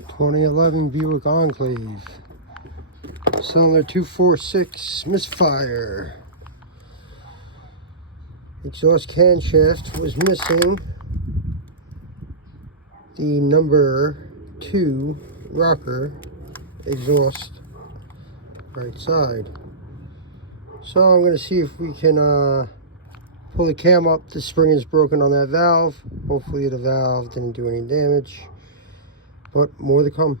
2011 Buick Enclave. Cylinder 246 Misfire. Exhaust camshaft was missing the number 2 rocker exhaust right side. So I'm going to see if we can pull the cam up. The spring is broken on that valve. Hopefully the valve didn't do any damage, but more to come.